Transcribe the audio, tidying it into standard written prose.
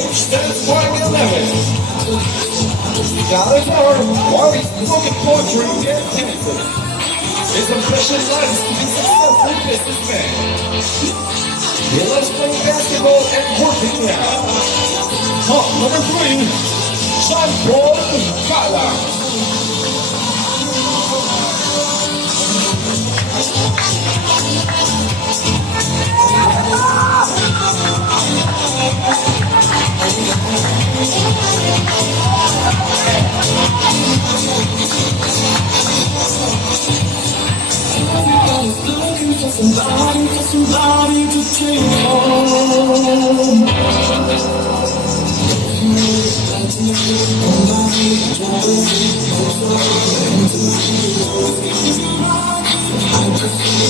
That's 111. $1 while he's spoken poetry and dancing. It's a precious life to be successful businessman. He loves playing basketball and working out. Number 3, John Paul Kala. Somebody to take home. I just